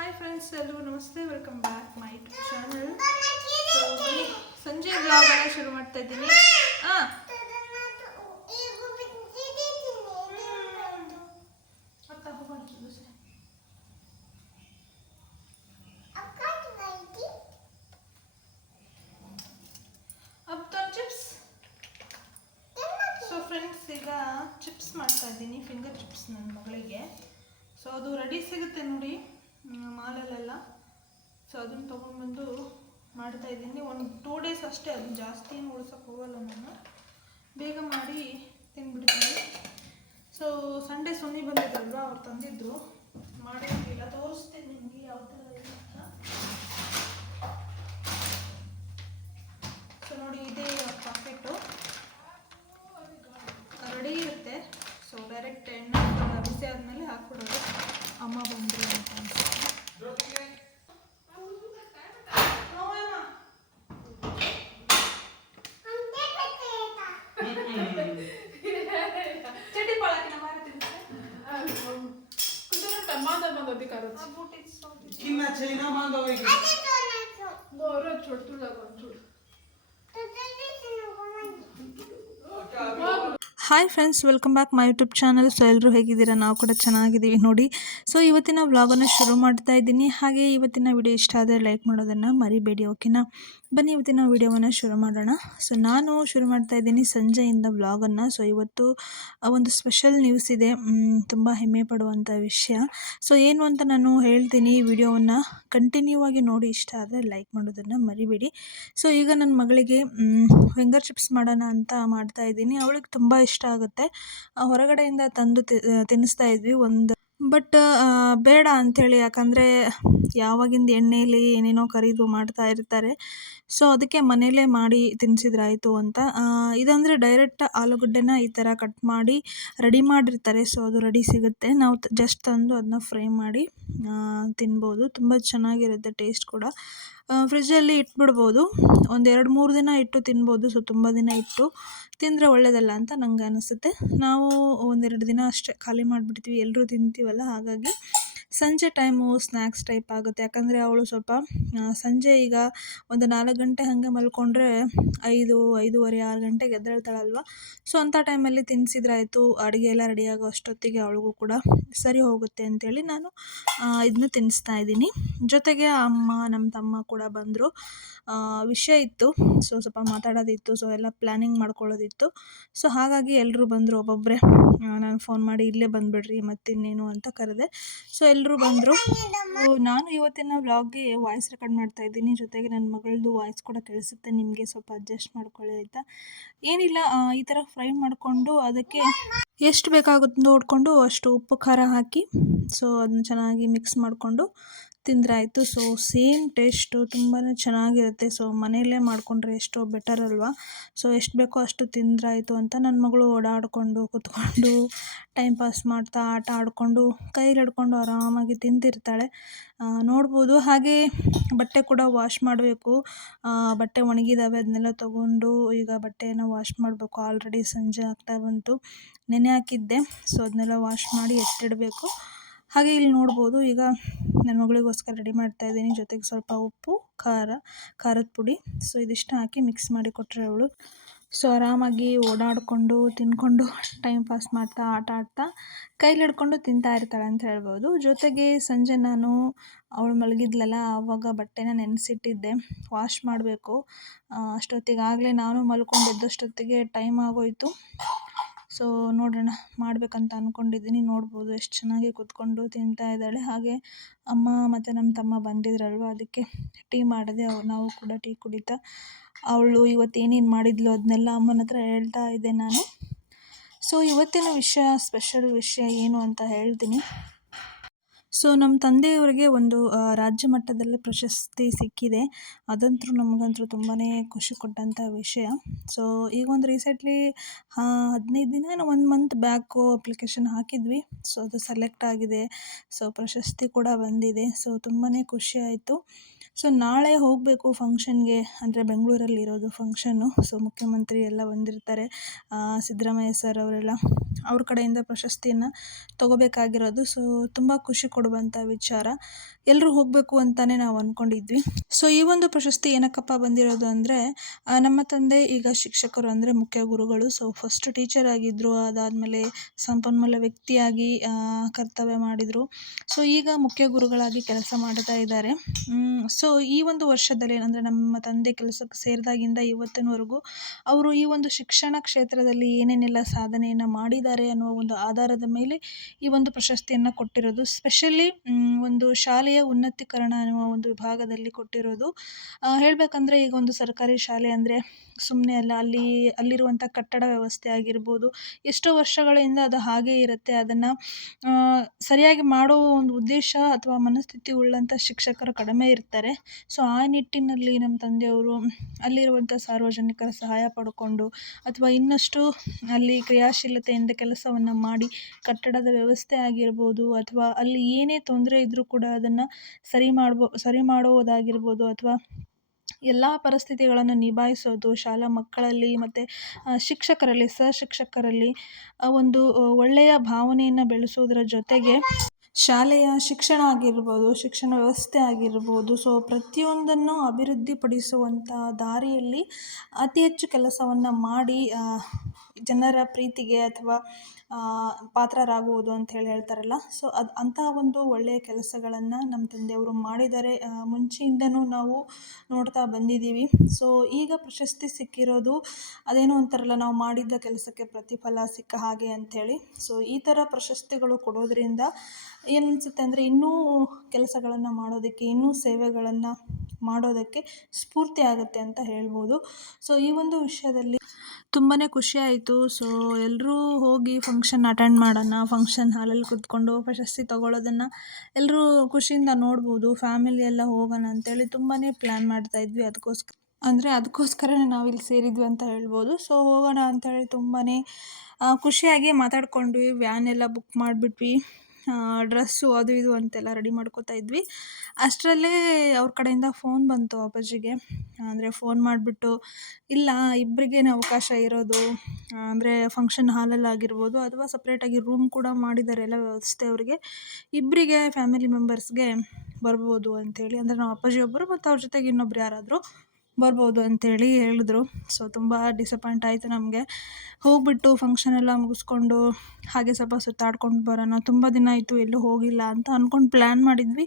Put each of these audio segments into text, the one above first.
Hi friends ಎಲ್ಲರೂ ನಮಸ್ತೆ. Welcome back my YouTube channel ಸಂಜೆ ಶುರು ಮಾಡ್ತಾ ಇದ್ದೀನಿ. ಹಾಂ. ಚಿಪ್ಸ್ ಸೊ ಫ್ರೆಂಡ್ಸ್ ಈಗ ಚಿಪ್ಸ್ ಮಾಡ್ತಾ ಇದ್ದೀನಿ. ಫಿಂಗರ್ ಚಿಪ್ಸ್ ನನ್ನ ಮಗಳಿಗೆ. ಸೊ ಅದು ರೆಡಿ ಸಿಗುತ್ತೆ ನೋಡಿ. ಮಾಲಲ್ಲೆಲ್ಲ. ಸೊ ಅದನ್ನು ತೊಗೊಂಡ್ಬಂದು ಮಾಡ್ತಾ ಇದ್ದೀನಿ. ಒಂದು ಟೂ ಡೇಸ್ ಅಷ್ಟೇ, ಅದು ಜಾಸ್ತಿ ಏನು ಉಳ್ಸೋಕೆ ಹೋಗಲ್ಲ ನಾನು. ಬೇಗ ಮಾಡಿ ತಿಂದ್ಬಿಡ್ತೀನಿ ಸೊ ಸಂಡೇ ಸೊನ್ನಿ ಬಂದಿದ್ದಲ್ವ ಅವ್ರು ತಂದಿದ್ರು. ಮಾಡಿರಲಿಲ್ಲ ತೋರಿಸ್ತೀನಿ ನಿಮಗೆ ಯಾವ ಥರ ಅಂತ. ಸೊ ನೋಡಿ, ಇದೇ ಪಾಕೆಟು ರೆಡಿ ಇರುತ್ತೆ. ಸೊ ಡೈರೆಕ್ಟ್ ಎಣ್ಣೆ ಬಿಸಿ ಆದಮೇಲೆ ಹಾಕ್ಬಿಡೋದು. ಅಮ್ಮ ಬಂದರು. Hi friends welcome back my YouTube channel so ಎಲ್ಲರೂ ಹೇಗಿದ್ದೀರಾ? ನಾವು ಕೂಡ ಚೆನ್ನಾಗಿದ್ದೀವಿ ನೋಡಿ. ಸೊ ಇವತ್ತಿನ ವ್ಲಾಗನ್ನು ಶುರು ಮಾಡ್ತಾ ಇದ್ದೀನಿ. ಹಾಗೆ ಇವತ್ತಿನ ವಿಡಿಯೋ ಇಷ್ಟ ಆದರೆ ಲೈಕ್ ಮಾಡೋದನ್ನು ಮರಿಬೇಡಿ ಓಕೆನಾ ಬನ್ನಿ ಇವತ್ತಿನ ವಿಡಿಯೋವನ್ನು ಶುರು ಮಾಡೋಣ. ಸೊ ನಾನು ಶುರು ಮಾಡ್ತಾ ಇದ್ದೀನಿ ಸಂಜೆಯಿಂದ ವ್ಲಾಗನ್ನು. ಸೊ ಇವತ್ತು ಒಂದು ಸ್ಪೆಷಲ್ ನ್ಯೂಸ್ ಇದೆ. ತುಂಬ ಹೆಮ್ಮೆ ಪಡುವಂಥ ವಿಷಯ. ಸೊ ಏನು ಅಂತ ನಾನು ಹೇಳ್ತೀನಿ ವಿಡಿಯೋವನ್ನು. ಕಂಟಿನ್ಯೂ ಆಗಿ ನೋಡಿ, ಇಷ್ಟ ಆದರೆ ಲೈಕ್ ಮಾಡೋದನ್ನು ಮರಿಬೇಡಿ. ಸೊ ಈಗ ನನ್ನ ಮಗಳಿಗೆ ಫಿಂಗರ್ ಚಿಪ್ಸ್ ಮಾಡೋಣ ಅಂತ ಮಾಡ್ತಾ ಇದ್ದೀನಿ. ಅವಳಿಗೆ ತುಂಬ ಇಷ್ಟ ಆಗುತ್ತೆ. ಹೊರಗಡೆಯಿಂದ ತಂದು ತಿನ್ನಿಸ್ತಾ ಇದ್ವಿ. ಒಂದು ಬಟ್ ಬೇಡ ಅಂಥೇಳಿ. ಯಾಕಂದರೆ ಯಾವಾಗಿಂದ ಎಣ್ಣೆಯಲ್ಲಿ ಏನೇನೋ ಕರಿದು ಮಾಡ್ತಾ ಇರ್ತಾರೆ. ಸೊ ಅದಕ್ಕೆ ಮನೇಲೇ ಮಾಡಿ ತಿನ್ಸಿದ್ರಾಯಿತು ಅಂತ. ಇದಂದರೆ ಡೈರೆಕ್ಟ್ ಆಲೂಗಡ್ಡೆನ ಈ ಥರ ಕಟ್ ಮಾಡಿ ರೆಡಿ ಮಾಡಿರ್ತಾರೆ. ಸೊ ಅದು ರೆಡಿ ಸಿಗುತ್ತೆ. ನಾವು ಜಸ್ಟ್ ತಂದು ಅದನ್ನ ಫ್ರೈ ಮಾಡಿ ತಿನ್ಬೋದು. ತುಂಬ ಚೆನ್ನಾಗಿರುತ್ತೆ ಟೇಸ್ಟ್ ಕೂಡ. ಫ್ರಿಜ್ಜಲ್ಲಿ ಇಟ್ಬಿಡ್ಬೋದು. ಒಂದು ಎರಡು ಮೂರು ದಿನ ಇಟ್ಟು ತಿನ್ಬೋದು. ಸೊ ತುಂಬ ದಿನ ಇಟ್ಟು ತಿಂದರೆ ಒಳ್ಳೆಯದಲ್ಲ ಅಂತ ನಂಗೆ ಅನಿಸುತ್ತೆ ನಾವು ಒಂದೆರಡು ದಿನ ಅಷ್ಟೇ ಖಾಲಿ ಮಾಡಿಬಿಡ್ತೀವಿ. ಎಲ್ಲರೂ ತಿಂತೀವಲ್ಲ ಹಾಗಾಗಿ ಸಂಜೆ ಟೈಮು ಸ್ನ್ಯಾಕ್ಸ್ ಟೈಪ್ ಆಗುತ್ತೆ. ಯಾಕಂದರೆ ಅವಳು ಸ್ವಲ್ಪ ಸಂಜೆ ಈಗ ಒಂದು ನಾಲ್ಕು ಗಂಟೆ ಹಾಗೆ ಮಲ್ಕೊಂಡ್ರೆ ಐದು, ಐದೂವರೆ, ಆರು ಗಂಟೆಗೆ ಎದ್ದೇಳ್ತಾಳಲ್ವ? ಸೊ ಅಂಥ ಟೈಮಲ್ಲಿ ತಿನ್ನಿಸಿದ್ರಾಯ್ತು ಅಡುಗೆ ಎಲ್ಲ ರೆಡಿ ಆಗೋ ಅಷ್ಟೊತ್ತಿಗೆ ಅವಳಿಗೂ ಕೂಡ ಸರಿ ಹೋಗುತ್ತೆ ಅಂತೇಳಿ ನಾನು ಇದನ್ನ ತಿನ್ನಿಸ್ತಾ ಇದ್ದೀನಿ. ಜೊತೆಗೆ ಅಮ್ಮ, ನಮ್ಮ ತಮ್ಮ ಕೂಡ ಬಂದರು. ವಿಷಯ ಇತ್ತು. ಸೊ ಸ್ವಲ್ಪ ಮಾತಾಡೋದಿತ್ತು. ಸೊ ಎಲ್ಲ ಪ್ಲ್ಯಾನಿಂಗ್ ಮಾಡ್ಕೊಳ್ಳೋದಿತ್ತು. ಸೊ ಹಾಗಾಗಿ ಎಲ್ಲರೂ ಬಂದರು ಒಬ್ಬೊಬ್ಬರೇ ನಾನು ಫೋನ್ ಮಾಡಿ ಇಲ್ಲೇ ಬಂದುಬಿಡ್ರಿ, ಮತ್ತಿನ್ನೇನು ಅಂತ ಕರೆದೆ. ಸೊ ಎಲ್ಲರೂ ಬಂದರು. ನಾನು ಇವತ್ತಿನ ವ್ಲಾಗ್ಗೆ ವಾಯ್ಸ್ ರೆಕಾರ್ಡ್ ಮಾಡ್ತಾ ಇದ್ದೀನಿ. ಜೊತೆಗೆ ನನ್ನ ಮಗಳದು ವಾಯ್ಸ್ ಕೂಡ ಕೇಳಿಸುತ್ತೆ. ನಿಮಗೆ ಸ್ವಲ್ಪ ಅಡ್ಜಸ್ಟ್ ಮಾಡ್ಕೊಳ್ಳಿ ಆಯಿತಾ? ಏನಿಲ್ಲ ಈ ಥರ ಫ್ರೈ ಮಾಡಿಕೊಂಡು ಅದಕ್ಕೆ ಎಷ್ಟು ಬೇಕಾಗುತ್ತೆ ನೋಡಿಕೊಂಡು ಅಷ್ಟು ಉಪ್ಪು ಖಾರ ಹಾಕಿ ಸೊ ಅದನ್ನ ಚೆನ್ನಾಗಿ ಮಿಕ್ಸ್ ಮಾಡಿಕೊಂಡು ತಿಂದರೆ ಆಯಿತು ಸೊ ಸೇಮ್ ಟೇಸ್ಟು ತುಂಬಾ ಚೆನ್ನಾಗಿರುತ್ತೆ. ಸೊ ಮನೆಯಲ್ಲೇ ಮಾಡಿಕೊಂಡ್ರೆ ಎಷ್ಟೋ ಬೆಟರ್ ಅಲ್ವಾ? ಸೊ ಎಷ್ಟು ಬೇಕೋ ಅಷ್ಟು ತಿಂದ್ರಾಯಿತು ಅಂತ ನನ್ನ ಮಗಳು ಓಡಾಡಿಕೊಂಡು, ಕೂತ್ಕೊಂಡು ಟೈಮ್ ಪಾಸ್ ಮಾಡ್ತಾ, ಆಟ ಆಡಿಕೊಂಡು ಕೈಲಿ ಹಿಡ್ಕೊಂಡು ಆರಾಮಾಗಿ ತಿಂತಿರ್ತಾಳೆ ನೋಡ್ಬೋದು. ಹಾಗೆ ಬಟ್ಟೆ ಕೂಡ ವಾಶ್ ಮಾಡಬೇಕು. ಬಟ್ಟೆ ಒಣಗಿದಾವೆ, ಅದನ್ನೆಲ್ಲ ತೊಗೊಂಡು ಈಗ ಬಟ್ಟೆಯನ್ನು ವಾಶ್ ಮಾಡಬೇಕು. ಆಲ್ರೆಡಿ ಸಂಜೆ ಆಗ್ತಾ ಬಂತು. ನೆನೆ ಹಾಕಿದ್ದೆ. ಸೊ ಅದನ್ನೆಲ್ಲ ವಾಶ್ ಮಾಡಿ ಎತ್ತಿಡಬೇಕು. ಹಾಗೆ ಇಲ್ಲಿ ನೋಡ್ಬೋದು, ಈಗ ನನ್ನ ಮಗಳಿಗೋಸ್ಕರ ರೆಡಿ ಮಾಡ್ತಾ ಇದ್ದೀನಿ. ಜೊತೆಗೆ ಸ್ವಲ್ಪ ಉಪ್ಪು, ಖಾರ, ಖಾರದ ಪುಡಿ. ಸೊ ಇದಿಷ್ಟು ಹಾಕಿ ಮಿಕ್ಸ್ ಮಾಡಿ ಕೊಟ್ಟರೆ ಅವಳು. ಸೊ ಆರಾಮಾಗಿ ಓಡಾಡಿಕೊಂಡು, ತಿನ್ಕೊಂಡು ಟೈಮ್ ಪಾಸ್ ಮಾಡ್ತಾ, ಆಟ ಆಡ್ತಾ, ಕೈಲಿ ಹಿಡ್ಕೊಂಡು ತಿಂತಾ ಇರ್ತಾಳೆ ಅಂತ ಹೇಳ್ಬೋದು. ಜೊತೆಗೆ ಸಂಜೆ ನಾನು ಅವಳು ಮಲಗಿದ್ಲಲ್ಲ, ಆವಾಗ ಬಟ್ಟೆನ ನೆನೆಸಿಟ್ಟಿದ್ದೆ. ವಾಶ್ ಮಾಡಬೇಕು. ಅಷ್ಟೊತ್ತಿಗೆ ಆಗಲೇ ನಾನು ಮಲ್ಕೊಂಡು ಎದ್ದಷ್ಟೊತ್ತಿಗೆ ಟೈಮ್ ಆಗೋಯಿತು. ಸೊ ನೋಡೋಣ, ಮಾಡಬೇಕಂತ ಅಂದ್ಕೊಂಡಿದ್ದೀನಿ ನೋಡ್ಬೋದು ಎಷ್ಟು ಚೆನ್ನಾಗಿ ಕೂತ್ಕೊಂಡು ತಿಂತಾ ಇದ್ದಾಳೆ. ಹಾಗೆ ಅಮ್ಮ ಮತ್ತು ನಮ್ಮ ತಮ್ಮ ಬಂದಿದ್ರಲ್ವ? ಅದಕ್ಕೆ ಟೀ ಮಾಡಿದೆ ಅವ್ರು ನಾವು ಕೂಡ ಟೀ ಕುಡಿತಾ, ಅವಳು ಇವತ್ತು ಏನೇನು ಮಾಡಿದ್ಲು ಅದನ್ನೆಲ್ಲ ಅಮ್ಮನ ಹತ್ರ ಹೇಳ್ತಾ ಇದ್ದೆ ನಾನು. ಸೊ ಇವತ್ತಿನ ವಿಷಯ ಸ್ಪೆಷಲ್ ವಿಷಯ ಏನು ಅಂತ ಹೇಳ್ತೀನಿ. ಸೊ ನಮ್ಮ ತಂದೆಯವರಿಗೆ ಒಂದು ರಾಜ್ಯ ಮಟ್ಟದಲ್ಲಿ ಪ್ರಶಸ್ತಿ ಸಿಕ್ಕಿದೆ. ಅದಂತೂ ನಮಗಂತೂ ತುಂಬಾ ಖುಷಿ ಕೊಟ್ಟಂಥ ವಿಷಯ. ಸೊ, ಈಗ ಒಂದು ರೀಸೆಂಟ್ಲಿ ಹದಿನೈದು ದಿನ ಏನೋ ಒಂದು ಮಂತ್ ಬ್ಯಾಕು ಅಪ್ಲಿಕೇಶನ್ ಹಾಕಿದ್ವಿ. ಸೊ, ಅದು ಸೆಲೆಕ್ಟ್ ಆಗಿದೆ. ಸೊ, ಪ್ರಶಸ್ತಿ ಕೂಡ ಬಂದಿದೆ. ಸೊ ತುಂಬಾ ಖುಷಿ ಆಯಿತು. ಸೊ ನಾಳೆ ಹೋಗಬೇಕು ಫಂಕ್ಷನ್ಗೆ ಅಂದರೆ ಬೆಂಗಳೂರಲ್ಲಿ ಇರೋದು ಫಂಕ್ಷನ್ನು ಸೊ ಮುಖ್ಯಮಂತ್ರಿ ಎಲ್ಲ ಬಂದಿರ್ತಾರೆ. ಸಿದ್ದರಾಮಯ್ಯ ಸರ್ ಅವರೆಲ್ಲ ಅವ್ರ ಕಡೆಯಿಂದ ಪ್ರಶಸ್ತಿಯನ್ನು ತಗೋಬೇಕಾಗಿರೋದು. ಸೊ ತುಂಬ ಖುಷಿ ಕೊಡುವಂಥ ವಿಚಾರ. ಎಲ್ಲರೂ ಹೋಗಬೇಕು ಅಂತಲೇ ನಾವು ಅಂದ್ಕೊಂಡಿದ್ವಿ ಸೊ ಈ ಒಂದು ಪ್ರಶಸ್ತಿ ಏನಕ್ಕಪ್ಪ ಬಂದಿರೋದು ಅಂದರೆ ನಮ್ಮ ತಂದೆ ಈಗ ಶಿಕ್ಷಕರು ಅಂದರೆ ಮುಖ್ಯ ಗುರುಗಳು. ಸೊ ಫಸ್ಟ್ ಟೀಚರ್ ಆಗಿದ್ದರು ಅದಾದಮೇಲೆ ಸಂಪನ್ಮೂಲ ವ್ಯಕ್ತಿಯಾಗಿ ಕರ್ತವ್ಯ ಮಾಡಿದರು. ಸೊ ಈಗ ಮುಖ್ಯ ಗುರುಗಳಾಗಿ ಕೆಲಸ ಮಾಡ್ತಾ ಇದ್ದಾರೆ. ಸೊ ಈ ಒಂದು ವರ್ಷದಲ್ಲಿ ಏನಂದರೆ ನಮ್ಮ ತಂದೆ ಕೆಲಸಕ್ಕೆ ಸೇರಿದಾಗಿಂದ ಇವತ್ತಿನವರೆಗೂ ಅವರು ಈ ಒಂದು ಶಿಕ್ಷಣ ಕ್ಷೇತ್ರದಲ್ಲಿ ಏನೇನೆಲ್ಲ ಸಾಧನೆಯನ್ನು ಮಾಡಿದ್ದಾರೆ ಅನ್ನುವ ಒಂದು ಆಧಾರದ ಮೇಲೆ ಈ ಒಂದು ಪ್ರಶಸ್ತಿಯನ್ನು ಕೊಟ್ಟಿರೋದು. ಸ್ಪೆಷಲಿ ಒಂದು ಶಾಲೆಯ ಉನ್ನತೀಕರಣ ಅನ್ನುವ ಒಂದು ವಿಭಾಗದಲ್ಲಿ ಕೊಟ್ಟಿರೋದು. ಹೇಳಬೇಕಂದ್ರೆ ಈಗ ಒಂದು ಸರ್ಕಾರಿ ಶಾಲೆ ಅಂದರೆ ಸುಮ್ಮನೆ ಅಲ್ಲ, ಅಲ್ಲಿ ಅಲ್ಲಿರುವಂಥ ಕಟ್ಟಡ ವ್ಯವಸ್ಥೆ ಆಗಿರ್ಬೋದು, ಎಷ್ಟೋ ವರ್ಷಗಳಿಂದ ಅದು ಹಾಗೇ ಇರುತ್ತೆ. ಅದನ್ನು ಸರಿಯಾಗಿ ಮಾಡೋ ಒಂದು ಉದ್ದೇಶ ಅಥವಾ ಮನಸ್ಥಿತಿ ಉಳ್ಳಂಥ ಶಿಕ್ಷಕರು ಕಡಿಮೆ ಇರ್ತಾರೆ. ಸೊ ಆ ನಿಟ್ಟಿನಲ್ಲಿ ನಮ್ಮ ತಂದೆಯವರು ಅಲ್ಲಿರುವಂಥ ಸಾರ್ವಜನಿಕರ ಸಹಾಯ ಪಡ್ಕೊಂಡು ಅಥವಾ ಇನ್ನಷ್ಟು ಅಲ್ಲಿ ಕ್ರಿಯಾಶೀಲತೆಯಿಂದ ಕೆಲಸವನ್ನು ಮಾಡಿ ಕಟ್ಟಡದ ವ್ಯವಸ್ಥೆ ಆಗಿರ್ಬೋದು ಅಥವಾ ಅಲ್ಲಿ ಏನೇ ತೊಂದರೆ ಇದ್ದರೂ ಕೂಡ ಅದನ್ನು ಸರಿ ಮಾಡ್ಬೋ, ಸರಿ ಮಾಡುವುದಾಗಿರ್ಬೋದು ಅಥವಾ ಎಲ್ಲ ಪರಿಸ್ಥಿತಿಗಳನ್ನು ನಿಭಾಯಿಸೋದು, ಶಾಲಾ ಮಕ್ಕಳಲ್ಲಿ ಮತ್ತು ಶಿಕ್ಷಕರಲ್ಲಿ, ಸಹ ಶಿಕ್ಷಕರಲ್ಲಿ ಒಂದು ಒಳ್ಳೆಯ ಭಾವನೆಯನ್ನು ಬೆಳೆಸೋದ್ರ ಜೊತೆಗೆ ಶಾಲೆಯ ಶಿಕ್ಷಣ ಆಗಿರ್ಬೋದು ಶಿಕ್ಷಣ ವ್ಯವಸ್ಥೆ ಆಗಿರ್ಬೋದು ಸೊ ಪ್ರತಿಯೊಂದನ್ನು ಅಭಿವೃದ್ಧಿಪಡಿಸುವಂಥ ದಾರಿಯಲ್ಲಿ ಅತಿ ಹೆಚ್ಚು ಕೆಲಸವನ್ನು ಮಾಡಿ ಜನರ ಪ್ರೀತಿಗೆ ಅಥವಾ ಪಾತ್ರರಾಗುವುದು ಅಂತ ಹೇಳಿ ಹೇಳ್ತಾರಲ್ಲ. ಸೊ ಅದು ಅಂತಹ ಒಂದು ಒಳ್ಳೆಯ ಕೆಲಸಗಳನ್ನು ನಮ್ಮ ತಂದೆಯವರು ಮಾಡಿದ್ದಾರೆ ಮುಂಚೆಯಿಂದಲೂ ನಾವು ನೋಡ್ತಾ ಬಂದಿದ್ದೀವಿ. ಸೊ ಈಗ ಪ್ರಶಸ್ತಿ ಸಿಕ್ಕಿರೋದು ಅದೇನೋ ಅಂತಾರಲ್ಲ, ನಾವು ಮಾಡಿದ್ದ ಕೆಲಸಕ್ಕೆ ಪ್ರತಿಫಲ ಸಿಕ್ಕ ಹಾಗೆ ಅಂಥೇಳಿ. ಸೊ ಈ ಥರ ಪ್ರಶಸ್ತಿಗಳು ಕೊಡೋದ್ರಿಂದ ಏನು ಅನಿಸುತ್ತೆ ಅಂದರೆ ಇನ್ನೂ ಕೆಲಸಗಳನ್ನು ಮಾಡೋದಕ್ಕೆ, ಇನ್ನೂ ಸೇವೆಗಳನ್ನು ಮಾಡೋದಕ್ಕೆ ಸ್ಫೂರ್ತಿ ಆಗುತ್ತೆ ಅಂತ ಹೇಳ್ಬೋದು. ಸೊ ಈ ಒಂದು ವಿಷಯದಲ್ಲಿ ತುಂಬಾ ಖುಷಿ ಆಯಿತು. ಸೊ ಎಲ್ಲರೂ ಹೋಗಿ ಫಂಕ್ಷನ್ ಅಟೆಂಡ್ ಮಾಡೋಣ ಫಂಕ್ಷನ್ ಹಾಲಲ್ಲಿ ಕೂತ್ಕೊಂಡು ಪ್ರಶಸ್ತಿ ತೊಗೊಳೋದನ್ನು ಎಲ್ಲರೂ ಖುಷಿಯಿಂದ ನೋಡ್ಬೋದು ಫ್ಯಾಮಿಲಿ ಎಲ್ಲ ಹೋಗೋಣ ಅಂತೇಳಿ ತುಂಬಾ ಪ್ಲ್ಯಾನ್ ಮಾಡ್ತಾಯಿದ್ವಿ ಅದಕ್ಕೋಸ್ಕರ ಅಂದರೆ ಅದಕ್ಕೋಸ್ಕರನೇ ನಾವು ಇಲ್ಲಿ ಸೇರಿದ್ವಿ ಅಂತ ಹೇಳ್ಬೋದು. ಸೊ ಹೋಗೋಣ ಅಂತೇಳಿ ತುಂಬಾ ಖುಷಿಯಾಗಿ ಮಾತಾಡ್ಕೊಂಡ್ವಿ ವ್ಯಾನ್ ಎಲ್ಲ ಬುಕ್ ಮಾಡಿಬಿಟ್ವಿ. ಡ್ರೆಸ್ಸು ಅದು ಇದು ಅಂತೆಲ್ಲ ರೆಡಿ ಮಾಡ್ಕೋತಾ ಇದ್ವಿ. ಅಷ್ಟರಲ್ಲೇ ಅವ್ರ ಕಡೆಯಿಂದ ಫೋನ್ ಬಂತು ಅಪ್ಪಾಜಿಗೆ. ಅಂದರೆ ಫೋನ್ ಮಾಡಿಬಿಟ್ಟು, ಇಲ್ಲ ಇಬ್ಬರಿಗೇನೆ ಅವಕಾಶ ಇರೋದು, ಅಂದರೆ ಫಂಕ್ಷನ್ ಹಾಲಲ್ಲಿ ಆಗಿರ್ಬೋದು ಅಥವಾ ಸಪ್ರೇಟಾಗಿ ರೂಮ್ ಕೂಡ ಮಾಡಿದ್ದಾರೆ ಎಲ್ಲ ವ್ಯವಸ್ಥೆ ಅವರಿಗೆ. ಇಬ್ಬರಿಗೆ ಫ್ಯಾಮಿಲಿ ಮೆಂಬರ್ಸ್ಗೆ ಬರ್ಬೋದು ಅಂಥೇಳಿ ಅಂದರೆ ನಮ್ಮ ಅಪ್ಪಾಜಿ ಒಬ್ಬರು ಮತ್ತು ಅವ್ರ ಜೊತೆಗೆ ಇನ್ನೊಬ್ರು ಯಾರಾದರೂ ಬರ್ಬೋದು ಅಂತೇಳಿ ಹೇಳಿದ್ರು. ಸೊ ತುಂಬ ಡಿಸಪಾಯಿಂಟ್ ಆಯಿತು ನಮಗೆ. ಹೋಗ್ಬಿಟ್ಟು ಫಂಕ್ಷನ್ ಎಲ್ಲ ಮುಗಿಸ್ಕೊಂಡು ಹಾಗೆ ಸ್ವಲ್ಪ ಸುತ್ತಾಡ್ಕೊಂಡು ಬರೋಣ. ತುಂಬ ದಿನ ಆಯಿತು ಎಲ್ಲೂ ಹೋಗಿಲ್ಲ ಅಂತ ಅಂದ್ಕೊಂಡು ಪ್ಲ್ಯಾನ್ ಮಾಡಿದ್ವಿ.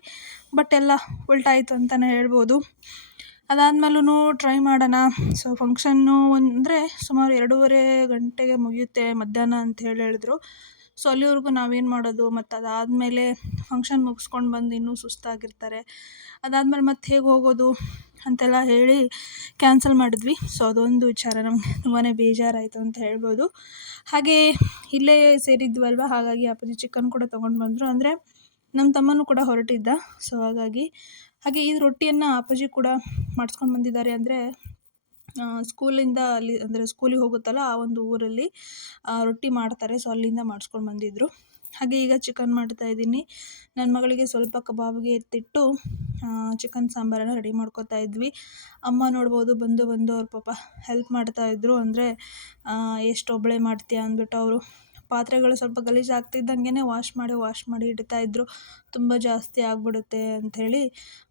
ಬಟ್ ಎಲ್ಲ ಉಲ್ಟಾಯಿತು ಅಂತಲೇ ಹೇಳ್ಬೋದು. ಅದಾದ್ಮೇಲೂ ಟ್ರೈ ಮಾಡೋಣ. ಸೊ ಫಂಕ್ಷನ್ನು ಅಂದರೆ ಸುಮಾರು ಎರಡೂವರೆ ಗಂಟೆಗೆ ಮುಗಿಯುತ್ತೆ ಮಧ್ಯಾಹ್ನ ಅಂತ ಹೇಳಿ ಹೇಳಿದ್ರು. ಸೊ ಅಲ್ಲಿವರೆಗೂ ನಾವೇನು ಮಾಡೋದು? ಮತ್ತು ಅದಾದಮೇಲೆ ಫಂಕ್ಷನ್ ಮುಗಿಸ್ಕೊಂಡು ಬಂದು ಇನ್ನೂ ಸುಸ್ತಾಗಿರ್ತಾರೆ. ಅದಾದಮೇಲೆ ಮತ್ತೆ ಹೇಗೆ ಹೋಗೋದು ಅಂತೆಲ್ಲ ಹೇಳಿ ಕ್ಯಾನ್ಸಲ್ ಮಾಡಿದ್ವಿ. ಸೊ ಅದೊಂದು ವಿಚಾರ ನಮ್ಗೆ ತುಂಬಾ ಬೇಜಾರಾಯಿತು ಅಂತ ಹೇಳ್ಬೋದು. ಹಾಗೆ ಇಲ್ಲೇ ಸೇರಿದ್ವಲ್ವ? ಹಾಗಾಗಿ ಅಪ್ಪಾಜಿ ಚಿಕನ್ ಕೂಡ ತೊಗೊಂಡು ಬಂದರು. ಅಂದರೆ ನಮ್ಮ ತಮ್ಮನೂ ಕೂಡ ಹೊರಟಿದ್ದ. ಸೊ ಹಾಗಾಗಿ ಹಾಗೆ ಈ ರೊಟ್ಟಿಯನ್ನು ಅಪ್ಪಾಜಿ ಕೂಡ ಮಾಡಿಸ್ಕೊಂಡು ಬಂದಿದ್ದಾರೆ. ಅಂದರೆ ಸ್ಕೂಲಿಂದ ಅಲ್ಲಿ, ಅಂದರೆ ಸ್ಕೂಲಿಗೆ ಹೋಗುತ್ತಲ್ಲ ಆ ಒಂದು ಊರಲ್ಲಿ ರೊಟ್ಟಿ ಮಾಡ್ತಾರೆ. ಸೊ ಅಲ್ಲಿಂದ ಮಾಡಿಸ್ಕೊಂಡು ಬಂದಿದ್ದರು ಹಾಗೆ ಈಗ ಚಿಕನ್ ಮಾಡ್ತಾ ಇದ್ದೀನಿ. ನನ್ನ ಮಗಳಿಗೆ ಸ್ವಲ್ಪ ಕಬಾಬ್ಗೆ ಎತ್ತಿಟ್ಟು ಚಿಕನ್ ಸಾಂಬಾರನ್ನು ರೆಡಿ ಮಾಡ್ಕೊತಾ ಇದ್ವಿ. ಅಮ್ಮ ನೋಡ್ಬೋದು ಬಂದು ಬಂದು ಅವ್ರ ಪಾಪ ಹೆಲ್ಪ್ ಮಾಡ್ತಾ ಇದ್ರು. ಅಂದರೆ ಎಷ್ಟು ಒಬ್ಬಳೆ ಮಾಡ್ತೀಯ? ಅಂದ್ಬಿಟ್ಟು ಅವರು ಪಾತ್ರೆಗಳು ಸ್ವಲ್ಪ ಗಲೀಜು ಆಗ್ತಿದ್ದಂಗೆ ವಾಶ್ ಮಾಡಿ ವಾಶ್ ಮಾಡಿ ಇಡ್ತಾ ಇದ್ದರು ತುಂಬ ಜಾಸ್ತಿ ಆಗಿಬಿಡುತ್ತೆ ಅಂಥೇಳಿ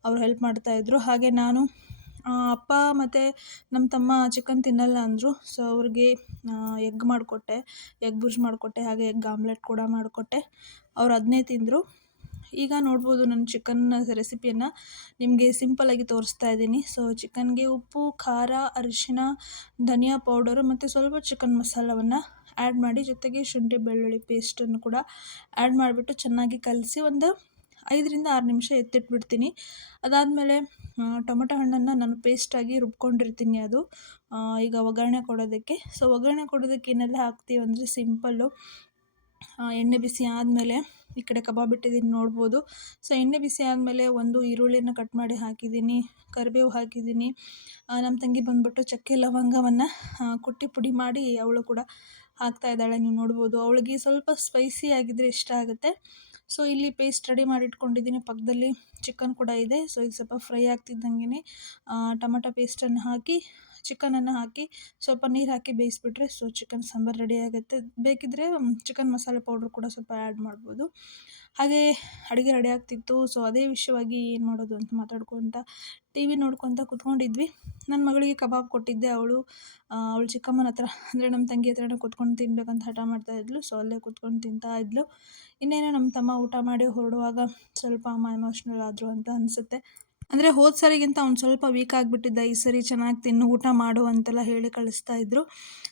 ಅವ್ರು ಹೆಲ್ಪ್ ಮಾಡ್ತಾಯಿದ್ರು ಹಾಗೆ ನಾನು ಅಪ್ಪ ಮತ್ತು ನಮ್ಮ ತಮ್ಮ ಚಿಕನ್ ತಿನ್ನಲ್ಲ ಅಂದರು. ಸೊ ಅವ್ರಿಗೆ ಎಗ್ ಮಾಡಿಕೊಟ್ಟೆ. ಎಗ್ ಬುರ್ಜ್ ಮಾಡಿಕೊಟ್ಟೆ, ಹಾಗೆ ಎಗ್ ಆಮ್ಲೆಟ್ ಕೂಡ ಮಾಡಿಕೊಟ್ಟೆ. ಅವ್ರು ಅದನ್ನೇ ತಿಂದರು. ಈಗ ನೋಡ್ಬೋದು ನನ್ನ ಚಿಕನ್ ರೆಸಿಪಿಯನ್ನು ನಿಮಗೆ ಸಿಂಪಲಾಗಿ ತೋರಿಸ್ತಾ ಇದ್ದೀನಿ. ಸೊ ಚಿಕನ್ಗೆ ಉಪ್ಪು, ಖಾರ ಅರಿಶಿನ ಧನಿಯಾ ಪೌಡರು ಮತ್ತು ಸ್ವಲ್ಪ ಚಿಕನ್ ಮಸಾಲವನ್ನು ಆ್ಯಡ್ ಮಾಡಿ ಜೊತೆಗೆ ಶುಂಠಿ ಬೆಳ್ಳುಳ್ಳಿ ಪೇಸ್ಟನ್ನು ಕೂಡ ಆ್ಯಡ್ ಮಾಡಿಬಿಟ್ಟು ಚೆನ್ನಾಗಿ ಕಲಸಿ ಒಂದು ಐದರಿಂದ ಆರು ನಿಮಿಷ ಎತ್ತಿಟ್ಬಿಡ್ತೀನಿ. ಅದಾದಮೇಲೆ ಟೊಮೊಟೊ ಹಣ್ಣನ್ನು ನಾನು ಪೇಸ್ಟಾಗಿ ರುಬ್ಕೊಂಡಿರ್ತೀನಿ ಅದು. ಈಗ ಒಗ್ಗರಣೆ ಕೊಡೋದಕ್ಕೆ. ಸೊ ಒಗ್ಗರಣೆ ಕೊಡೋದಕ್ಕೆ ಏನೆಲ್ಲ ಹಾಕ್ತೀವಿ ಅಂದರೆ ಸಿಂಪಲ್ಲು ಎಣ್ಣೆ ಬಿಸಿ ಆದಮೇಲೆ ಈ ಕಡೆ ಕಬಾಬ್ ಇಟ್ಟಿದ್ದೀನಿ ನೋಡ್ಬೋದು. ಸೊ ಎಣ್ಣೆ ಬಿಸಿ ಆದಮೇಲೆ ಒಂದು ಈರುಳ್ಳಿನ ಕಟ್ ಮಾಡಿ ಹಾಕಿದ್ದೀನಿ, ಕರಿಬೇವು ಹಾಕಿದ್ದೀನಿ. ನಮ್ಮ ತಂಗಿ ಬಂದುಬಿಟ್ಟು ಚಕ್ಕೆ ಲವಂಗವನ್ನು ಕುಟ್ಟಿ ಪುಡಿ ಮಾಡಿ ಅವಳು ಕೂಡ ಹಾಕ್ತಾ ಇದ್ದಾಳೆ, ನೀವು ನೋಡ್ಬೋದು. ಅವಳಿಗೆ ಸ್ವಲ್ಪ ಸ್ಪೈಸಿ ಆಗಿದ್ದರೆ ಇಷ್ಟ ಆಗುತ್ತೆ. ಸೊ ಇಲ್ಲಿ ಪೇಸ್ಟ್ ರೆಡಿ ಮಾಡಿ ಇಟ್ಕೊಂಡಿದ್ದೀನಿ ಪಕ್ಕದಲ್ಲಿ ಚಿಕನ್ ಕೂಡ ಇದೆ. ಸೊ ಈಗ ಸ್ವಲ್ಪ ಫ್ರೈ ಆಗ್ತಿದ್ದಂಗೆ ಟೊಮೆಟೊ ಪೇಸ್ಟನ್ನು ಹಾಕಿ ಚಿಕನನ್ನು ಹಾಕಿ ಸ್ವಲ್ಪ ನೀರು ಹಾಕಿ ಬೇಯಿಸ್ಬಿಟ್ರೆ ಸೊ ಚಿಕನ್ ಸಾಂಬಾರು ರೆಡಿ ಆಗುತ್ತೆ. ಬೇಕಿದ್ದರೆ ಚಿಕನ್ ಮಸಾಲೆ ಪೌಡ್ರ್ ಕೂಡ ಸ್ವಲ್ಪ ಆ್ಯಡ್ ಮಾಡ್ಬೋದು. ಹಾಗೆ ಅಡುಗೆ ರೆಡಿ ಆಗ್ತಿತ್ತು. ಸೊ ಅದೇ ವಿಷಯವಾಗಿ ಏನು ಮಾಡೋದು ಅಂತ ಮಾತಾಡ್ಕೊತ ಟಿ ವಿ ನೋಡ್ಕೊತ ಕುತ್ಕೊಂಡಿದ್ವಿ. ನನ್ನ ಮಗಳಿಗೆ ಕಬಾಬ್ ಕೊಟ್ಟಿದ್ದೆ ಅವಳು. ಅವಳು ಚಿಕ್ಕಮ್ಮನ ಹತ್ರ, ಅಂದರೆ ನಮ್ಮ ತಂಗಿ ಹತ್ರನೇ ಕುತ್ಕೊಂಡು ತಿನ್ಬೇಕಂತ ಹಠ ಮಾಡ್ತಾ ಇದ್ಲು. ಸೊ ಅಲ್ಲೇ ಕುತ್ಕೊಂಡು ತಿಂತಾ ಇದ್ಲು. ಇನ್ನೇನು ನಮ್ಮ ತಮ್ಮ ಊಟ ಮಾಡಿ ಹೊರಡುವಾಗ ಸ್ವಲ್ಪ ಅಮ್ಮ ಎಮೋಷ್ನಲ್ ಆದರು ಅಂತ ಅನಿಸುತ್ತೆ. ಅಂದರೆ ಹೋದ ಸರಿಗಿಂತ ಅವ್ನು ಸ್ವಲ್ಪ ವೀಕ್ ಆಗಿಬಿಟ್ಟಿದ್ದ, ಈ ಸರಿ ಚೆನ್ನಾಗಿ ತಿನ್ನು, ಊಟ ಮಾಡು ಅಂತೆಲ್ಲ ಹೇಳಿ ಕಳಿಸ್ತಾ ಇದ್ದರು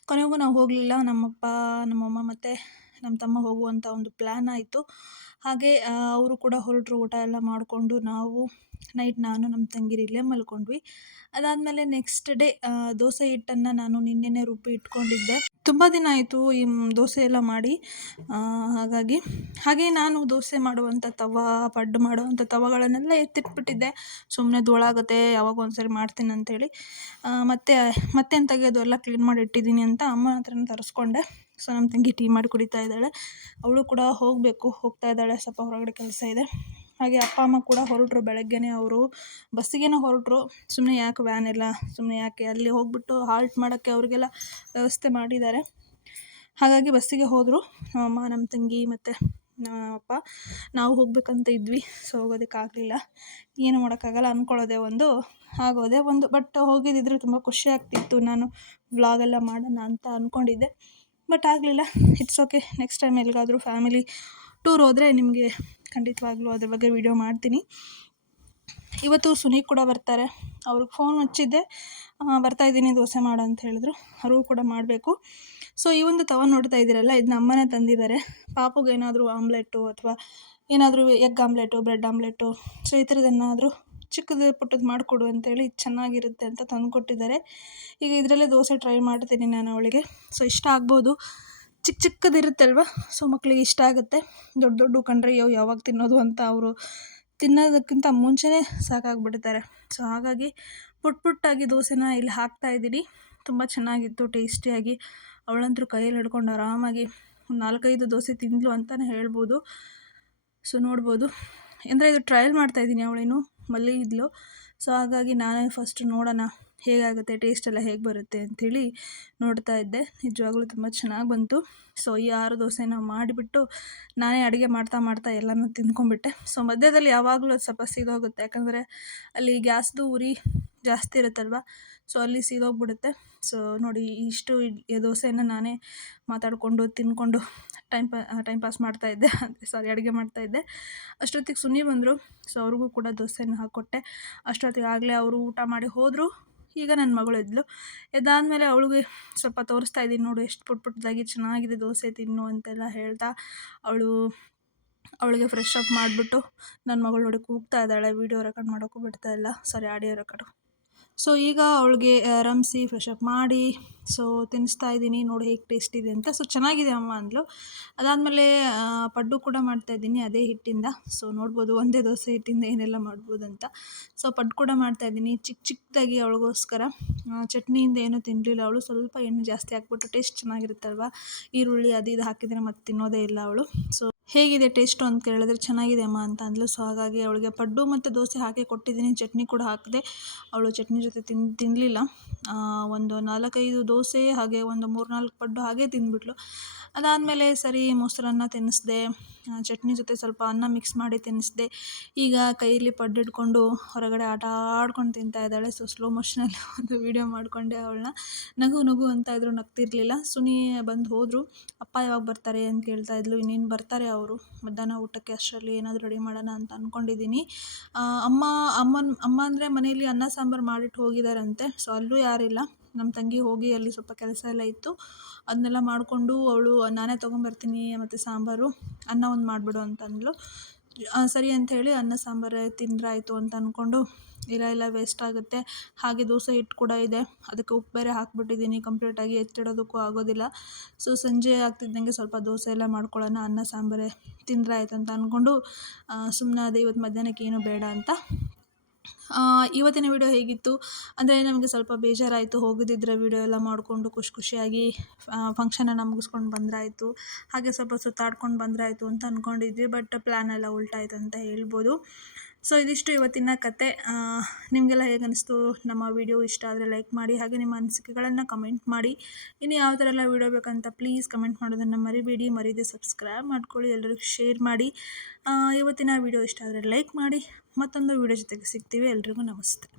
ಕೊನೆಗೂ ನಾವು ಹೋಗಲಿಲ್ಲ, ನಮ್ಮಪ್ಪ, ನಮ್ಮಮ್ಮ ಮತ್ತು ನಮ್ಮ ತಮ್ಮ ಹೋಗುವಂಥ ಒಂದು ಪ್ಲ್ಯಾನ್ ಆಯಿತು. ಹಾಗೆ ಅವರು ಕೂಡ ಹೊರಟರು, ಊಟ ಎಲ್ಲ ಮಾಡಿಕೊಂಡು ನಾವು ನೈಟ್ ನಾನು ನಮ್ಮ ತಂಗಿರು ಇಲ್ಲೇ ಮಲ್ಕೊಂಡ್ವಿ. ಅದಾದಮೇಲೆ ನೆಕ್ಸ್ಟ್ ಡೇ ದೋಸೆ ಹಿಟ್ಟನ್ನು ನಾನು ನಿನ್ನೆನೇ ರುಬ್ಬಿ ಇಟ್ಕೊಂಡಿದ್ದೆ. ತುಂಬ ದಿನ ಆಯಿತು ಈ ದೋಸೆ ಎಲ್ಲ ಮಾಡಿ. ಹಾಗಾಗಿ, ಹಾಗೆ ನಾನು ದೋಸೆ ಮಾಡುವಂಥ ತವ, ಪಡ್ಡು ಮಾಡುವಂಥ ತವಗಳನ್ನೆಲ್ಲ ಎತ್ತಿಟ್ಬಿಟ್ಟಿದ್ದೆ. ಸುಮ್ಮನೆ ಧೂಳಾಗುತ್ತೆ ಯಾವಾಗ ಒಂದ್ಸರಿ ಮಾಡ್ತೀನಿ ಅಂತೇಳಿ. ಮತ್ತೆ ಮತ್ತೆ, ಮತ್ತೇನು ತೆಗೆಯೋದು ಎಲ್ಲ ಕ್ಲೀನ್ ಮಾಡಿ ಇಟ್ಟಿದ್ದೀನಿ ಅಂತ ಅಮ್ಮನ ಹತ್ರನೇ ತರಿಸ್ಕೊಂಡೆ. ಸೊ ನಮ್ಮ ತಂಗಿ ಟೀ ಮಾಡಿ ಕುಡಿತಾ ಇದ್ದಾಳೆ. ಅವಳು ಕೂಡ ಹೋಗಬೇಕು, ಹೋಗ್ತಾ ಇದ್ದಾಳೆ, ಸ್ವಲ್ಪ ಹೊರಗಡೆ ಕೆಲಸ ಇದೆ. ಹಾಗೆ ಅಪ್ಪ, ಅಮ್ಮ ಕೂಡ ಹೊರಟರು ಬೆಳಗ್ಗೆನೇ ಅವರು. ಬಸ್ಸಿಗೇನೆ ಹೊರಟರು. ಸುಮ್ಮನೆ ಯಾಕೆ ವ್ಯಾನ್ ಎಲ್ಲ ಸುಮ್ಮನೆ ಯಾಕೆ? ಅಲ್ಲಿ ಹೋಗ್ಬಿಟ್ಟು ಹಾಲ್ಟ್ ಮಾಡೋಕ್ಕೆ ಅವರಿಗೆಲ್ಲ ವ್ಯವಸ್ಥೆ ಮಾಡಿದ್ದಾರೆ. ಹಾಗಾಗಿ ಬಸ್ಸಿಗೆ ಹೋದರು. ನಮ್ಮಮ್ಮ ನಮ್ಮ ತಂಗಿ ಮತ್ತು ಅಪ್ಪ. ನಾವು ಹೋಗಬೇಕಂತ ಇದ್ವಿ. ಸೊ ಹೋಗೋದಕ್ಕಾಗಲಿಲ್ಲ ಏನು ಮಾಡೋಕ್ಕಾಗಲ್ಲ ಅಂದ್ಕೊಳ್ಳೋದೆ ಒಂದು, ಆಗೋದೆ ಒಂದು. ಬಟ್ ಹೋಗಿದ್ದಿದ್ರೆ ತುಂಬ ಖುಷಿ ಆಗ್ತಿತ್ತು. ನಾನು ವ್ಲಾಗೆಲ್ಲ ಮಾಡೋಣ ಅಂತ ಅಂದ್ಕೊಂಡಿದ್ದೆ ಬಟ್ ಆಗಲಿಲ್ಲ. ಇಟ್ಸ್ ಓಕೆ ನೆಕ್ಸ್ಟ್ ಟೈಮ್ ಎಲ್ಲಿಗಾದರೂ ಫ್ಯಾಮಿಲಿ ಟೂರ್ ಹೋದರೆ ನಿಮಗೆ ಖಂಡಿತವಾಗ್ಲೂ ಅದ್ರ ಬಗ್ಗೆ ವಿಡಿಯೋ ಮಾಡ್ತೀನಿ. ಇವತ್ತು ಸುನಿ ಕೂಡ ಬರ್ತಾರೆ. ಅವ್ರಿಗೆ ಫೋನ್ ಹಚ್ಚಿದ್ದೆ. ಬರ್ತಾ ಇದ್ದೀನಿ, ದೋಸೆ ಮಾಡು ಅಂತ ಹೇಳಿದ್ರು. ಅವ್ರಿಗೂ ಕೂಡ ಮಾಡಬೇಕು. ಸೊ ಈ ಒಂದು ತವ ನೋಡ್ತಾ ಇದ್ದೀರಲ್ಲ ಇದನ್ನ ಅಮ್ಮನೇ ತಂದಿದ್ದಾರೆ. ಪಾಪುಗೆ ಏನಾದರೂ ಆಮ್ಲೆಟು ಅಥವಾ ಏನಾದರೂ egg omelette bread omelette so ಈ ಥರದ್ದೇನಾದರೂ ಚಿಕ್ಕದು ಪುಟ್ಟದ್ದು ಮಾಡಿಕೊಡು ಅಂತೇಳಿ ಚೆನ್ನಾಗಿರುತ್ತೆ ಅಂತ ತಂದುಕೊಟ್ಟಿದ್ದಾರೆ. ಈಗ ಇದರಲ್ಲೇ ದೋಸೆ ಟ್ರೈ ಮಾಡ್ತೀನಿ ನಾನು ಅವಳಿಗೆ. ಸೊ ಇಷ್ಟ ಆಗ್ಬೋದು. ಚಿಕ್ಕ ಚಿಕ್ಕದಿರುತ್ತಲ್ವ? ಸೊ ಮಕ್ಕಳಿಗೆ ಇಷ್ಟ ಆಗುತ್ತೆ. ದೊಡ್ಡ ದೊಡ್ಡ ಕಂಡ್ರೆ ಯಾವ ಯಾವಾಗ ತಿನ್ನೋದು? ಅಂತ ಅವರು ತಿನ್ನೋದಕ್ಕಿಂತ ಮುಂಚೆನೇ ಸಾಕಾಗ್ಬಿಡ್ತಾರೆ. ಸೊ ಹಾಗಾಗಿ ಪುಟ್ ಪುಟ್ಟಾಗಿ ದೋಸೆನ ಇಲ್ಲಿ ಹಾಕ್ತಾ ಇದ್ದೀನಿ. ತುಂಬ ಚೆನ್ನಾಗಿತ್ತು, ಟೇಸ್ಟಿಯಾಗಿ. ಅವಳಂತೂ ಕೈಯಲ್ಲಿ ಹಿಡ್ಕೊಂಡು ಆರಾಮಾಗಿ ನಾಲ್ಕೈದು ದೋಸೆ ತಿಂದಳು ಅಂತಲೇ ಹೇಳ್ಬೋದು. ಸೊ ನೋಡ್ಬೋದು. ಅಂದರೆ ಇದು ಟ್ರಯಲ್ ಮಾಡ್ತಾಯಿದ್ದೀನಿ ಅವಳೇನು ಮಲ್ಲಿ ಇದ್ಲು. ಸೊ ಹಾಗಾಗಿ ನಾನೇ ಫಸ್ಟ್ ನೋಡೋಣ. ಹೇಗಾಗುತ್ತೆ ಟೇಸ್ಟ್ ಎಲ್ಲ ಹೇಗೆ ಬರುತ್ತೆ ಅಂಥೇಳಿ ನೋಡ್ತಾ ಇದ್ದೆ. ನಿಜವಾಗ್ಲೂ ತುಂಬ ಚೆನ್ನಾಗಿ ಬಂತು. ಸೊ ಈ ಆರು ದೋಸೆನ ಮಾಡಿಬಿಟ್ಟು ನಾನೇ ಅಡುಗೆ ಮಾಡ್ತಾ ಮಾಡ್ತಾ ಎಲ್ಲನೂ ತಿಂದ್ಕೊಂಡ್ಬಿಟ್ಟೆ. ಸೊ ಮಧ್ಯದಲ್ಲಿ ಯಾವಾಗಲೂ ಅದು ಸ್ವಲ್ಪ ಸೀದೋಗುತ್ತೆ. ಯಾಕಂದರೆ ಅಲ್ಲಿ ಗ್ಯಾಸ್ದು ಉರಿ ಜಾಸ್ತಿ ಇರುತ್ತಲ್ವ? ಸೊ ಅಲ್ಲಿ ಸೀದೋಗ್ಬಿಡುತ್ತೆ. ಸೊ ನೋಡಿ, ಇಷ್ಟು ದೋಸೆನ ನಾನೇ ಮಾತಾಡಿಕೊಂಡು ತಿಂದ್ಕೊಂಡು ಟೈಮ್ ಪಾ ಟೈಮ್ ಪಾಸ್ ಮಾಡ್ತಾಯಿದ್ದೆ ಸಾರಿ ಅಡುಗೆ ಮಾಡ್ತಾಯಿದ್ದೆ ಅಷ್ಟೊತ್ತಿಗೆ ಸುನಿ ಬಂದರು. ಸೊ ಅವ್ರಿಗೂ ಕೂಡ ದೋಸೆನ ಹಾಕ್ಕೊಟ್ಟೆ. ಅಷ್ಟೊತ್ತಿಗೆ ಆಗಲೇ ಅವರು ಊಟ ಮಾಡಿ ಹೋದರು. ಈಗ ನನ್ನ ಮಗಳು ಇದ್ಲು. ಎದ್ದಾದಮೇಲೆ ಅವಳಿಗೆ ಸ್ವಲ್ಪ ತೋರಿಸ್ತಾ ಇದ್ದೀನಿ ನೋಡು ಎಷ್ಟು ಪುಟ್ ಪುಟ್ಟದಾಗಿ ಚೆನ್ನಾಗಿದೆ ದೋಸೆ ತಿನ್ನು ಅಂತೆಲ್ಲ ಹೇಳ್ತಾ ಅವಳು ಅವಳಿಗೆ ಫ್ರೆಶ್ ಅಪ್ ಮಾಡಿಬಿಟ್ಟು ನನ್ನ ಮಗಳು ನೋಡಿ ಕೂಗ್ತಾ ಇದ್ದಾಳೆ ವೀಡಿಯೋ ರೆಕಾರ್ಡ್ ಮಾಡೋಕ್ಕೂ ಬಿಡ್ತಾ ಇಲ್ಲ. ಸಾರಿ ಆಡಿಯೋ ರೆಕಾರ್ಡು ಸೊ ಈಗ ಅವಳಿಗೆ ರಂಸಿ ಫ್ರೆಶ್ ಅಪ್ ಮಾಡಿ ಸೊ ತಿನ್ನಿಸ್ತಾ ಇದ್ದೀನಿ, ನೋಡಿ ಹೇಗೆ ಟೇಸ್ಟ್ ಇದೆ ಅಂತ. ಸೊ ಚೆನ್ನಾಗಿದೆ ಅಮ್ಮ ಅಂದ್ಲು. ಅದಾದಮೇಲೆ ಪಡ್ಡು ಕೂಡ ಮಾಡ್ತಾಯಿದ್ದೀನಿ ಅದೇ ಹಿಟ್ಟಿಂದ. ಸೊ ನೋಡ್ಬೋದು, ಒಂದೇ ದೋಸೆ ಹಿಟ್ಟಿಂದ ಏನೆಲ್ಲ ಮಾಡ್ಬೋದು ಅಂತ. ಸೊ ಪಡ್ಡು ಕೂಡ ಮಾಡ್ತಾಯಿದ್ದೀನಿ ಚಿಕ್ಕ ಚಿಕ್ಕದಾಗಿ ಅವಳಿಗೋಸ್ಕರ. ಚಟ್ನಿಯಿಂದ ಏನೂ ತಿನ್ನಲಿಲ್ಲ ಅವಳು. ಸ್ವಲ್ಪ ಎಣ್ಣೆ ಜಾಸ್ತಿ ಹಾಕ್ಬಿಟ್ಟು ಟೇಸ್ಟ್ ಚೆನ್ನಾಗಿರುತ್ತಲ್ವ? ಈರುಳ್ಳಿ, ಅದು ಇದು ಹಾಕಿದರೆ ಮತ್ತೆ ತಿನ್ನೋದೇ ಇಲ್ಲ ಅವಳು. ಸೊ ಹೇಗಿದೆ ಟೇಸ್ಟು ಅಂತ ಕೇಳಿದ್ರೆ ಚೆನ್ನಾಗಿದೆ ಅಮ್ಮ ಅಂತ ಅಂದ್ಲು. ಸೊ ಹಾಗಾಗಿ ಅವಳಿಗೆ ಪಡ್ಡು ಮತ್ತು ದೋಸೆ ಹಾಕಿ ಕೊಟ್ಟಿದ್ದೀನಿ. ಚಟ್ನಿ ಕೂಡ ಹಾಕಿದೆ. ಅವಳು ಚಟ್ನಿ ಜೊತೆ ತಿನ್ ತಿನ್ನಲಿಲ್ಲ ಒಂದು ನಾಲ್ಕೈದು ದೋಸೆ ಹಾಗೆ ಒಂದು ಮೂರು ನಾಲ್ಕು ಪಡ್ಡು ಹಾಗೆ ತಿಂದ್ಬಿಟ್ಲು. ಅದಾದಮೇಲೆ ಸರಿ ಮೊಸರನ್ನ ತಿನ್ನಿಸ್ದೆ ಚಟ್ನಿ ಜೊತೆ ಸ್ವಲ್ಪ ಅನ್ನ ಮಿಕ್ಸ್ ಮಾಡಿ ತಿನ್ನಿಸ್ದೆ. ಈಗ ಕೈಯಲ್ಲಿ ಪಡ್ಡಿಡ್ಕೊಂಡು ಹೊರಗಡೆ ಆಟ ಆಡ್ಕೊಂಡು ತಿಂತಾ ಇದ್ದಾಳೆ. ಸೊ ಸ್ಲೋ ಮೋಷನಲ್ಲಿ ಒಂದು ವೀಡಿಯೋ ಮಾಡಿಕೊಂಡೆ ಅವಳನ್ನ. ನಗು ನಗು ಅಂತ ಇದ್ರು ನಗ್ತಿರ್ಲಿಲ್ಲ. ಸುನಿ ಬಂದು ಹೋದರು, ಅಪ್ಪ ಯಾವಾಗ ಬರ್ತಾರೆ? ಅಂತ ಕೇಳ್ತಾ ಇದ್ಲು. ಇನ್ನೇನು ಬರ್ತಾರೆ ಅವರು? ಮಧ್ಯಾಹ್ನ ಊಟಕ್ಕೆ ಅಷ್ಟರಲ್ಲಿ ಏನಾದರೂ ರೆಡಿ ಮಾಡೋಣ ಅಂತ ಅಂದ್ಕೊಂಡಿದ್ದೀನಿ ಅಮ್ಮ, ಅಮ್ಮನ, ಅಮ್ಮ ಅಂದರೆ ಮನೆಯಲ್ಲಿ ಅನ್ನ ಸಾಂಬಾರು ಮಾಡಿಟ್ಟು ಹೋಗಿದ್ದಾರಂತೆ. ಸೊ ಅಲ್ಲೂ ಯಾರಿಲ್ಲ. ನಮ್ಮ ತಂಗಿ ಹೋಗಿ ಅಲ್ಲಿ ಸ್ವಲ್ಪ ಕೆಲಸ ಎಲ್ಲ ಇತ್ತು. ಅದನ್ನೆಲ್ಲ ಮಾಡಿಕೊಂಡು ಅವಳು, ನಾನೇ ತೊಗೊಂಬರ್ತೀನಿ ಮತ್ತು ಸಾಂಬಾರು, ಅನ್ನ ಒಂದು ಮಾಡಿಬಿಡು ಅಂತ ಅಂದಳು ಸರಿ ಅಂತ ಹೇಳಿ ಅನ್ನ, ಸಾಂಬಾರೇ ಆಯಿತು ಅಂತ ಅಂದ್ಕೊಂಡು ಇಲ್ಲ ಇಲ್ಲ ವೇಸ್ಟ್ ಆಗುತ್ತೆ. ಹಾಗೆ ದೋಸೆ ಹಿಟ್ಟು ಕೂಡ ಇದೆ. ಅದಕ್ಕೆ ಉಪ್ಪು ಬೇರೆ ಹಾಕ್ಬಿಟ್ಟಿದ್ದೀನಿ. ಕಂಪ್ಲೀಟಾಗಿ ಎತ್ತಿಡೋದಕ್ಕೂ ಆಗೋದಿಲ್ಲ. ಸೊ ಸಂಜೆ ಆಗ್ತಿದ್ದಂಗೆ ಸ್ವಲ್ಪ ದೋಸೆ ಎಲ್ಲ ಮಾಡ್ಕೊಳ್ಳೋಣ, ಅನ್ನ, ಸಾಂಬಾರೇ ಆಯಿತು ಅಂತ ಅಂದ್ಕೊಂಡು ಸುಮ್ಮನೆ ಅದೇ ಇವತ್ತು ಮಧ್ಯಾಹ್ನಕ್ಕೆ ಏನೂ ಬೇಡ ಅಂತ ಇವತ್ತಿನ ವಿಡಿಯೋ ಹೇಗಿತ್ತು? ಅಂದರೆ ನಮಗೆ ಸ್ವಲ್ಪ ಬೇಜಾರಾಯಿತು ಹೋಗದಿದ್ದರೆ ವಿಡಿಯೋ ಎಲ್ಲ ಮಾಡಿಕೊಂಡು ಖುಷಿ ಖುಷಿಯಾಗಿ ಫಂಕ್ಷನನ್ನು ಮುಗಿಸ್ಕೊಂಡು ಬಂದ್ರಾಯಿತು. ಹಾಗೆ ಸ್ವಲ್ಪ ಸುತ್ತಾಡ್ಕೊಂಡು ಬಂದರಾಯ್ತು ಅಂತ ಅಂದ್ಕೊಂಡಿದ್ವಿ ಬಟ್ ಪ್ಲ್ಯಾನ್ ಎಲ್ಲ ಉಲ್ಟಾಯಿತು ಅಂತ ಹೇಳ್ಬೋದು. ಸೊ ಇದಿಷ್ಟು ಇವತ್ತಿನ ಕತೆ. ನಿಮಗೆಲ್ಲ ಹೇಗೆ ಅನಿಸ್ತು ನಮ್ಮ ವಿಡಿಯೋ ಇಷ್ಟ ಆದರೆ ಲೈಕ್ ಮಾಡಿ, ಹಾಗೆ ನಿಮ್ಮ ಅನಿಸಿಕೆಗಳನ್ನು ಕಮೆಂಟ್ ಮಾಡಿ. ಇನ್ನು ಯಾವ ಥರ ಎಲ್ಲ ವಿಡಿಯೋ ಬೇಕಂತ ಪ್ಲೀಸ್ ಕಮೆಂಟ್ ಮಾಡೋದನ್ನು ಮರಿಬೇಡಿ. ಮರೀದೆ ಸಬ್ಸ್ಕ್ರೈಬ್ ಮಾಡ್ಕೊಳ್ಳಿ ಎಲ್ಲರಿಗೂ ಶೇರ್ ಮಾಡಿ. ಇವತ್ತಿನ ವಿಡಿಯೋ ಇಷ್ಟ ಆದರೆ ಲೈಕ್ ಮಾಡಿ. ಮತ್ತೊಂದು ವಿಡಿಯೋ ಜೊತೆಗೆ ಸಿಗ್ತೀವಿ. ಎಲ್ರಿಗೂ ನಮಸ್ತೆ.